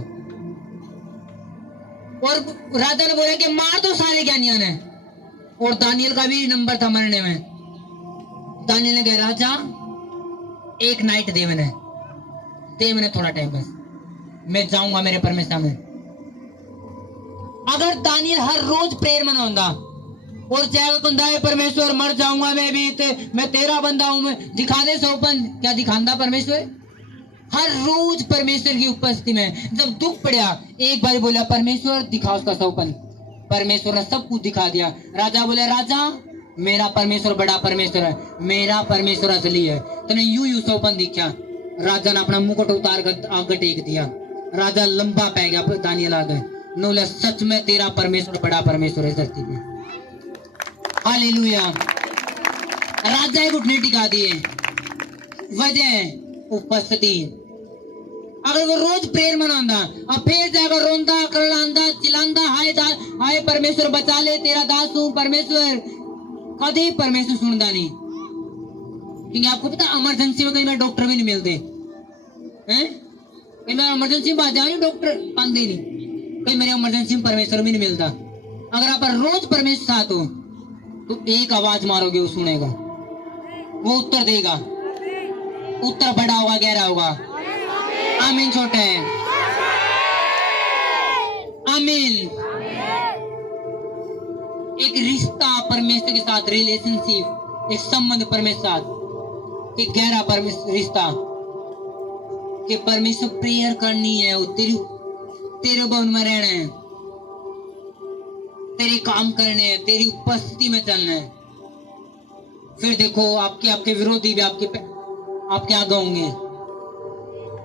और राजा ने बोला कि मार दो सारे ज्ञानियों ने। और दानियल का भी नंबर था मरने में। दानियल ने कहा राजा एक नाइट दे मैंने थोड़ा टाइम, बस मैं जाऊंगा मेरे परमेश्वर में। अगर दानियल हर रोज प्रेयर मनाऊंगा और चाहे परमेश्वर मर जाऊंगा मैं भी, मैं तेरा बंदा हूं, मैं दिखा दे सोपन, क्या दिखांदा परमेश्वर? हर रोज परमेश्वर की उपस्थिति में जब दुख पड़ा, एक बार बोला परमेश्वर दिखा उसका सोपन। परमेश्वर ने सब कुछ दिखा दिया। राजा बोले राजा मेरा परमेश्वर बड़ा परमेश्वर है, मेरा परमेश्वर असली है, तूने यूं सोपन दिखा। राजा ने अपना मुकुट उतार कर आगे टेक दिया। राजा लंबा पै गया दानियल आगे, नोले सच में तेरा परमेश्वर बड़ा परमेश्वर है धरती पे। हालेलुया। राजा एक घुटने टिका दिए, वजह उपस्थिति। अगर वो रोज प्रेयर मनांदा और फिर जाकर रोंदा करलांदा चिल्लांदा, हाय परमेश्वर बचा ले, तेरा दास हूं परमेश्वर, कभी परमेश्वर सुनता नहीं। क्योंकि आपको पता इमरजेंसी में कई बार डॉक्टर भी नहीं मिलते हैं। कई बार इमरजेंसी में आ जाए डॉक्टर पाते नहीं, कई मेरे इमरजेंसी में परमेश्वर भी नहीं मिलता। अगर आप रोज परमेश्वर साथ हो तो एक आवाज मारोगे वो सुनेगा, वो उत्तर देगा। उत्तर बड़ा होगा, गहरा होगा। आमीन। छोटे हैं आमीन। एक रिश्ता परमेश्वर के साथ, रिलेशनशिप, एक संबंध परमेश्वर साथ, एक गहरा परमेश्वर रिश्ता कि परमेश्वर प्रेयर करनी है, तेरे भवन में रहना है, तेरे काम करने हैं, तेरी उपस्थिति में चलना है। फिर देखो आपके विरोधी भी आपके आगे होंगे।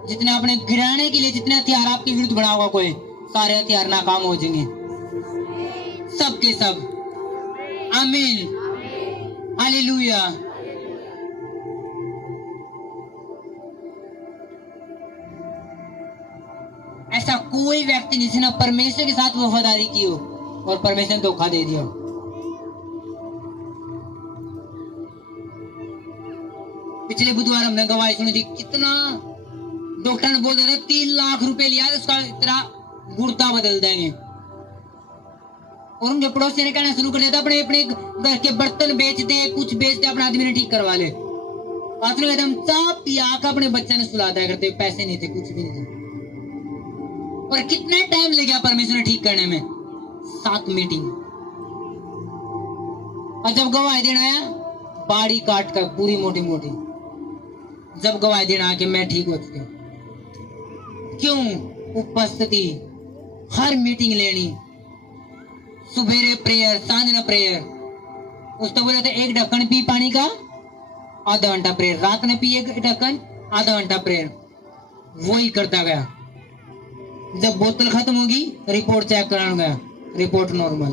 जितने अपने गिराने के लिए जितने हथियार आपके विरुद्ध बढ़ाओगा कोई, सारे हथियार नाकाम हो जाएंगे, सब के सब। आमीन। हालेलुया। ऐसा कोई व्यक्ति नहीं जिसने परमेश्वर के साथ वफादारी की हो और परमेश्वर ने धोखा दे दिया। पिछले बुधवार हमने गवाही सुनी थी, कितना डॉक्टर ने बोल दिया 3 लाख रुपए लिया उसका तेरा गुर्दा बदल देंगे। और उनके पड़ोसी ने कहना शुरू कर दिया था अपने घर के बर्तन बेच दे, कुछ बेच दे, अपने आदमी ने ठीक करवा ले। आदमी कहते हम चाह पिया कर अपने बच्चे ने सुला दिया करते, पैसे नहीं थे, कुछ भी नहीं थे। और कितना टाइम लग गया परमेश्वर ने ठीक करने में? 7 मीटिंग। और जब गवाही देना आया, बाड़ी काट कर पूरी मोटी मोटी, जब गवाही देना कि मैं ठीक हो चुका। क्यों? उपस्थिति। हर मीटिंग लेनी, सुबेरे प्रेयर, सांझ प्रेयर। उस तो बोले थे 1 ढक्कन पी पानी का, आधा घंटा प्रेयर। रात ने पी 1 ढक्कन, आधा घंटा प्रेयर। वही करता गया। जब बोतल खत्म होगी, रिपोर्ट चेक कराने गया, रिपोर्ट नॉर्मल।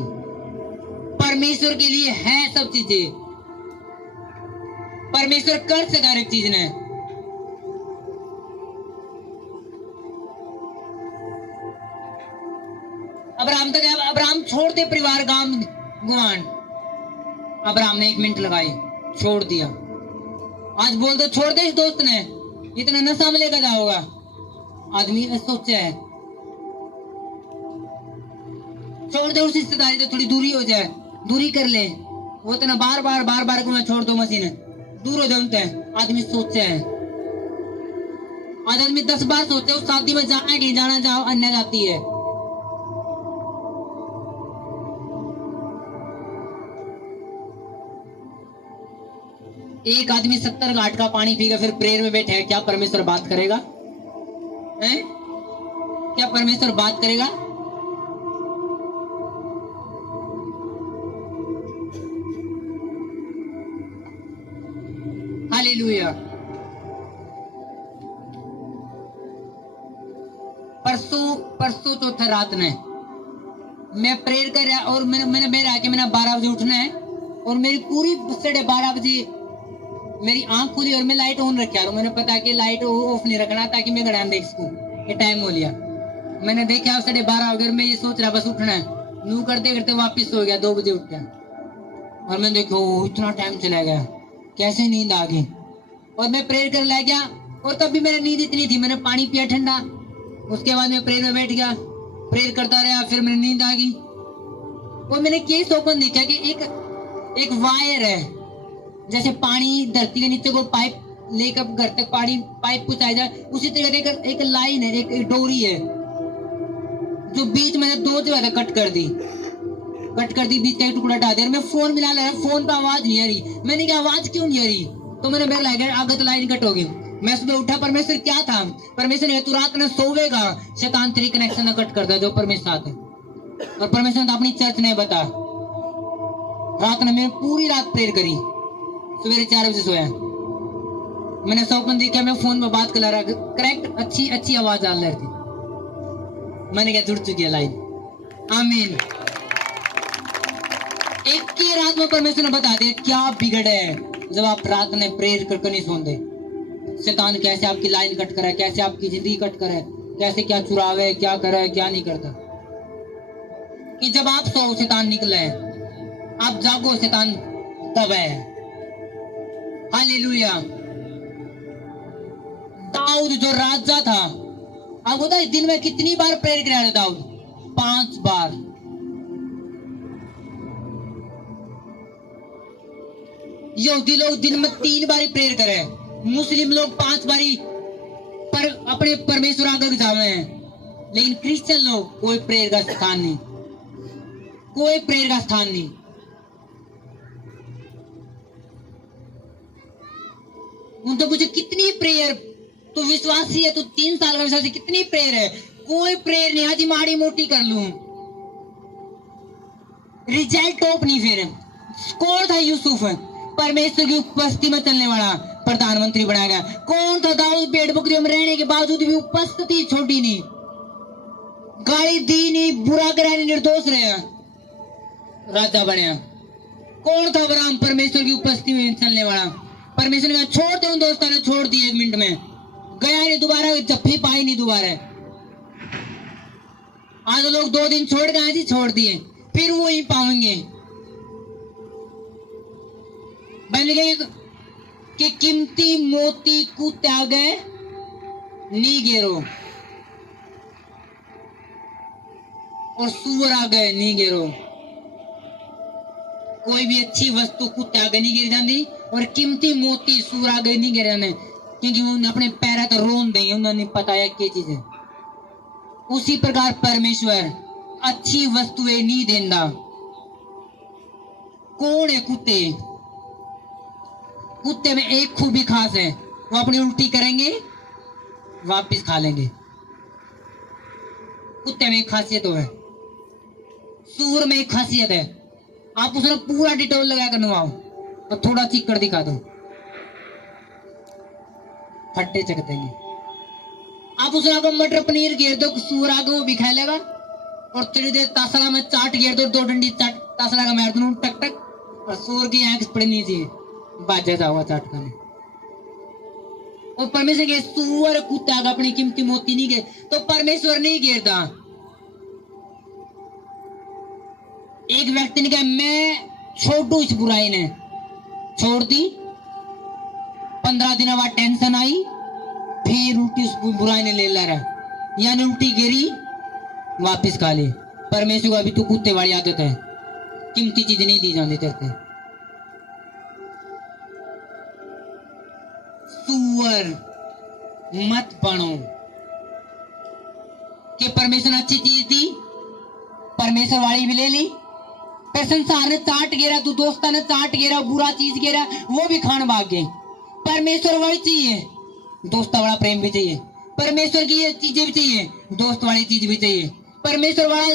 परमेश्वर के लिए है सब चीजें, परमेश्वर कर सका हर एक चीज ने। अब्राहम छोड़ते परिवार गांव गुआन, अब्राहम ने 1 मिनट लगाए, छोड़ दिया। आज बोल दो छोड़ दे इस दोस्त ने, इतना नशा में लेकर जाओगा। आदमी सोचा है छोड़ दे उस रिश्तेदारी से, थोड़ी दूरी हो जाए, दूरी कर ले। वो इतना बार बार को मैं छोड़ दो मसीने, दूर हो जाते हैं। आदमी सोचा है, आज आदमी 10 बार सोचे उस शादी में जाना है कि जाना, जाओ अन्य जाती है। एक आदमी 70 घाट का पानी पीकर फिर प्रेयर में बैठे है, क्या परमेश्वर बात करेगा? हैं? क्या परमेश्वर बात करेगा? हालेलुया। परसों चौथा रात ने मैं प्रेयर कर रहा और मैंने मेरा कि मैंने 12 बजे उठना है और मेरी पूरी 12:30 बजे मेरी आंख खुली और मैं लाइट ऑन रखा और मैंने पता कि लाइट ऑफ नहीं रखना ताकि मैं गड़ा देख सकूं। ये टाइम हो लिया, मैंने देखा 12:30 हो गया। मैं ये सोच रहा बस उठना है, नू करते करते वापिस हो गया, 2 बजे उठ गया। और मैं देखो इतना टाइम चला गया, कैसे नींद आ गई। और मैं प्रेयर कर लग गया और तब भी मेरी नींद इतनी थी, मैंने पानी पिया ठंडा, उसके बाद मैं प्रेयर में बैठ गया, प्रेयर करता रहा, फिर मेरी नींद आ गई। और मैंने केस ओपन देखा कि एक वायर है, जैसे पानी धरती के नीचे को पाइप लेकर घर तक पानी पाइप पहुंचाया जाए, उसी तरह एक लाइन है, एक डोरी है जो बीच में 2 जगह कट कर दी, बीच का एक टुकड़ा हटा दिया। मैं फोन मिला लगा, फोन पे आवाज नहीं आ रही। मैंने कहा आवाज क्यों नहीं आ रही? तो मैंने मेरा लगा आगे तो लाइन कट होगी। मैं सुबह उठा, परमेश्वर क्या था? परमेश्वर ने तू रात में सोवेगा, शैतान तेरी कनेक्शन न कट कर दे जो परमेश्वर साथ है। और परमेश्वर ने अपनी चर्च ने बता, रात में मैं पूरी रात प्रेयर करी, सवेरे 4 बजे सोया। मैंने सपन देखा, मैं फोन में बात कर रहा, करेक्ट अच्छी आवाज आ रही थी। मैंने क्या जुड़ चुकी है लाइन। आमीन। एक ही रात में परमेश्वर ने बता दिया क्या बिगड़ है जब आप रात में प्रेयर करके नहीं सोते। शैतान कैसे आपकी लाइन कट करे, कैसे आपकी जिंदगी कट करे, कैसे क्या चुरावे, क्या करे, क्या नहीं करता। कि जब आप सो शैतान निकले, आप जागो शैतान दबे। हालेलुया। दाऊद जो राजा था, आप होता है दिन में कितनी बार प्रेयर किया दाऊद? 5 बार। यहूदी लोग दिन में 3 बार प्रेयर करे, मुस्लिम लोग 5 बारी पर अपने परमेश्वर आगे जावे हैं। लेकिन क्रिश्चियन लोग कोई प्रेयर का स्थान नहीं, कोई प्रेयर का स्थान नहीं। उन तो पूछे कितनी प्रेयर, तू विश्वासी है, तू 3 साल का विश्वासी, कितनी प्रेयर है? कोई प्रेयर नहीं, आज माड़ी मोटी कर लूं। रिजल्ट टॉप नहीं। फिर कौन था यूसुफ? परमेश्वर की उपस्थिति में चलने वाला प्रधानमंत्री बनाया गया। कौन था दाऊद? पेड़ बकरियों में रहने के बावजूद भी उपस्थिति छोड़ी नहीं, गाली दी नहीं, बुरा करा नहीं, निर्दोष रहा, राजा बनया। कौन था अब्राहम? परमेश्वर की उपस्थिति में चलने वाला। परमेश्वर ने छोड़ दे, उन दोस्तों ने छोड़ दिया, 1 मिनट में गया नहीं दोबारा, जफ्फी पाई नहीं दोबारा। आज लोग 2 दिन छोड़ गए जी, छोड़ दिए, फिर वो ही पाएंगे। कि कीमती मोती को त्यागे नी गेरो और सुअर आ गए नी गेरो। कोई भी अच्छी वस्तु को त्यागे नहीं गिर जाती और कीमती मोती सुअर आ गए नहीं गिर जाने, क्योंकि वो अपने पैर तो रोन देंगे, उन्हें नहीं पता है क्या चीज है। उसी प्रकार परमेश्वर अच्छी वस्तुएं नहीं देता। कौन है? कुत्ते। कुत्ते में एक खूबी खास है, वो अपनी उल्टी करेंगे वापस खा लेंगे। कुत्ते में एक खासियत है, सूअर में एक खासियत है, आप उसने पूरा डिटोल लगा कर नवाओ और थोड़ा चिक्कर दिखा दो, फट्टे चक देंगे। आप उसने अगर मटर पनीर घेर दो, सूअर आगे वो भी खा लेगा। और थोड़ी देर तासला में चाट घेर दो, 2 डंडी चाट तासला का मार दो टक टक, और सूअर की आंख पड़नी चाहिए, बाजा जाओगा चाट खाने। और परमेश्वर के सूअर कुत्ता अपनी कीमती मोती नहीं घेर, तो परमेश्वर नहीं घेरता। एक व्यक्ति ने कहा मैं छोटू इस बुराई ने छोड़ दी। 15 दिन बाद टेंशन आई, फिर उल्टी उस बुराई ने ले ला रहा, यानी उल्टी गिरी वापिस खा ली। परमेश्वर को अभी तो कुत्ते वाली आदत है, कीमती चीज नहीं दी जाती तेरे। सुअर मत बनो कि परमेश्वर ने अच्छी चीज दी, परमेश्वर वाली भी ले ली, फिर संसार ने चाट गिरा, तू दोस्ता ने चाट गिरा, बुरा चीज गिरा, वो भी खान भाग गए। परमेश्वर वाली चाहिए, दोस्ता वाला प्रेम भी चाहिए, परमेश्वर की ये चीजें भी चाहिए, दोस्त वाली चीज भी चाहिए, परमेश्वर वाला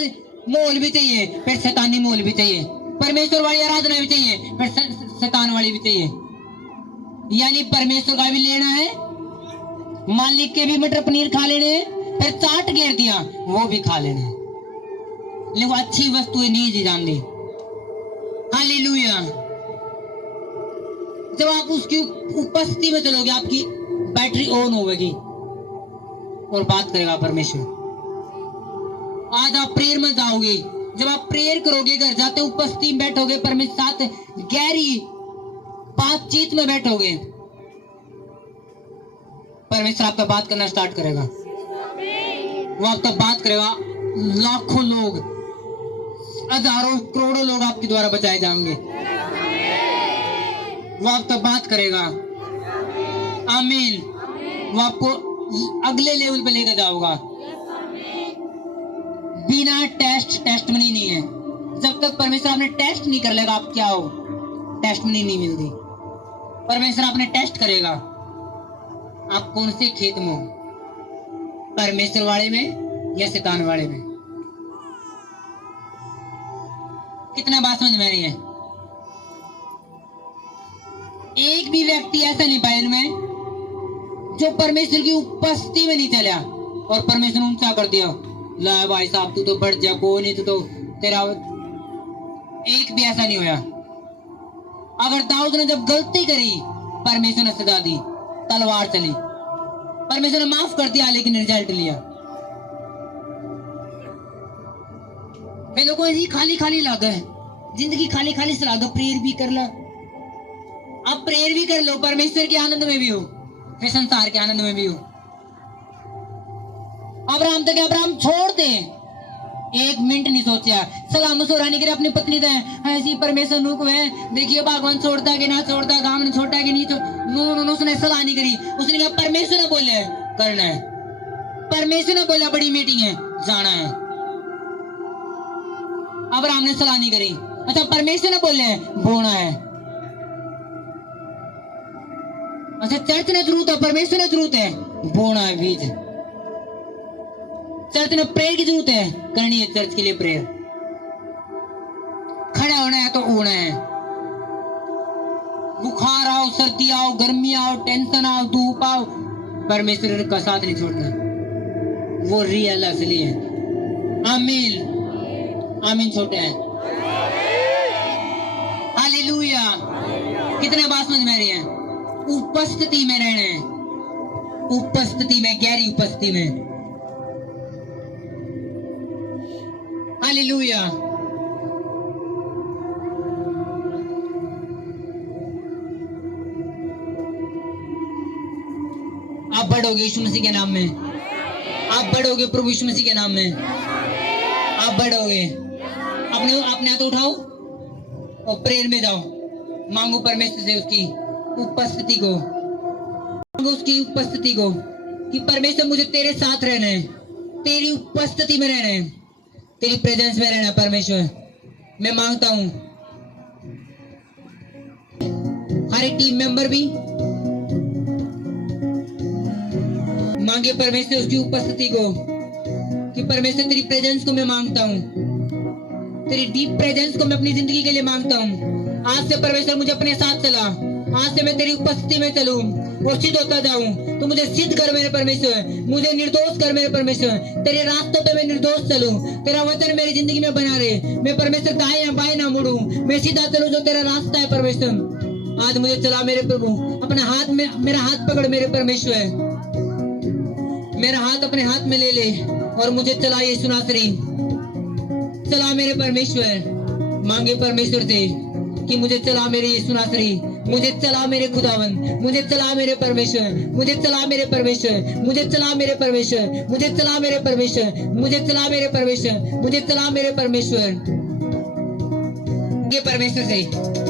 मोल भी चाहिए, फिर शैतानी मोल भी चाहिए, परमेश्वर वाली आराधना भी चाहिए, फिर शैतान वाली भी चाहिए। यानी परमेश्वर का भी लेना है, मालिक के भी मटर पनीर खा लेने हैं, फिर चाट घेर दिया वो भी खा लेने हैं, लेकिन वो अच्छी वस्तुएं नहीं दी जाती। हालेलुया। जब आप उसकी उपस्थिति में चलोगे, आपकी बैटरी ऑन होगी और बात करेगा परमेश्वर। आज आप प्रेयर में जाओगे, जब आप प्रेयर करोगे, घर जाते उपस्थिति में बैठोगे, परमेश्वर साथ गहरी बातचीत में बैठोगे, परमेश्वर आपका बात करना स्टार्ट करेगा। वो आपका बात करेगा, लाखों लोग, हजारों करोड़ों लोग आपके द्वारा बचाए जाएंगे। वो आपका बात करेगा, आमीन। वो आपको अगले लेवल पे लेकर जाओगा। बिना टेस्ट मनी नहीं है। जब तक परमेश्वर आपने टेस्ट नहीं कर लेगा, आप क्या हो, टेस्ट मनी नहीं मिलती। परमेश्वर आपने टेस्ट करेगा, आप कौन से खेत में हो, परमेश्वर वाले में या शैतान वाले में। कितना बात समझ में आ रही है? एक भी व्यक्ति ऐसा नहीं पाया इनमें जो परमेश्वर की उपस्थिति में नहीं चला और परमेश्वर ने ऊंचा कर दिया, ला भाई साहब तू तो बढ़ जा, को नहीं तो तेरा। एक भी ऐसा नहीं हुआ। अगर दाऊद ने जब गलती करी, परमेश्वर ने सजा दी, तलवार चली, परमेश्वर ने माफ कर दिया, लेकिन रिजल्ट लिया। वे लोगों को खाली खाली लागा है, जिंदगी खाली खाली से लागा। प्रेयर भी कर ला, आप प्रेयर भी कर लो, परमेश्वर के आनंद में भी हो, फिर संसार के आनंद में भी हो। अब्राहम तक अब्राहम छोड़ दे, एक मिनट नहीं सोचा, सलाम सोरानी करे अपनी पत्नी दे ऐसी परमेश्वर नुक है, देखिए भगवान छोड़ता कि ना छोड़ता, गांव ने छोड़ता कि नहीं छोड़ता, उसने सलाह नहीं करी। उसने कहा परमेश्वर ने बोले करना है, परमेश्वर ने बोला बड़ी मीटिंग है जाना है। अब्राहम ने सलाह नहीं करी। अच्छा परमेश्वर ने बोले बोना है। अच्छा चर्च ने जरूरत है, परमेश्वर ने जरूरत है, बोना है बीज। चर्च ने प्रेयर की जरूरत है, करनी है चर्च के लिए प्रेयर। खड़ा होना है तो होना है। बुखार आओ, सर्दी आओ, गर्मी आओ, टेंशन आओ, धूप आओ, परमेश्वर का साथ नहीं छोड़ना। वो रियल असली है। आमीन आमीन। छोटे हैं। हालेलुया। कितने बात समझ में आ रही है? उपस्थिति में रहना है, उपस्थिति में, गहरी उपस्थिति में। हालेलुया। आप बढ़ोगे यीशु मसीह के नाम में, आप बढ़ोगे प्रभु यीशु मसीह के नाम में, आप बढ़ोगे। अपने हाथ उठाओ और प्रेयर में जाओ, मांगो परमेश्वर से उसकी उपस्थिति को, मांगो उसकी उपस्थिति को कि परमेश्वर मुझे तेरे साथ रहना है, तेरी उपस्थिति में रहना है, तेरी प्रेजेंस में रहना। परमेश्वर मैं मांगता हूं हर एक टीम मेंबर भी मांगे परमेश्वर उसकी उपस्थिति को, कि परमेश्वर तेरी प्रेजेंस को मैं मांगता हूं, तेरी डीप प्रेजेंस को मैं अपनी जिंदगी के लिए मांगता हूं। आज से परमेश्वर मुझे अपने साथ चला, आज से मैं तेरी उपस्थिति में चलूं और सिद्ध होता जाऊं। तो मुझे सिद्ध कर मेरे परमेश्वर, मुझे निर्दोष कर मेरे परमेश्वर, तेरे रास्तों पे मैं निर्दोष चलूं, तेरा वचन मेरी जिंदगी में बना रहे। मैं परमेश्वर दाएं या बाएं ना मुड़ूं, मैं सीधा चलूं जो तेरा रास्ता है। परमेश्वर आज मुझे चला मेरे प्रभु, अपने हाथ में मेरा हाथ पकड़ मेरे परमेश्वर, मेरा हाथ अपने हाथ में ले ले और मुझे चला यीशु नासरी, चला मेरे परमेश्वर। मांगे परमेश्वर से कि मुझे चला मेरे यीशु नासरी, मुझे चला मेरे खुदावन, मुझे चला मेरे परमेश्वर, मुझे चला मेरे परमेश्वर, मुझे चला मेरे परमेश्वर, मुझे चला मेरे परमेश्वर, मुझे चला मेरे परमेश्वर, मुझे चला मेरे परमेश्वर। ये परमेश्वर से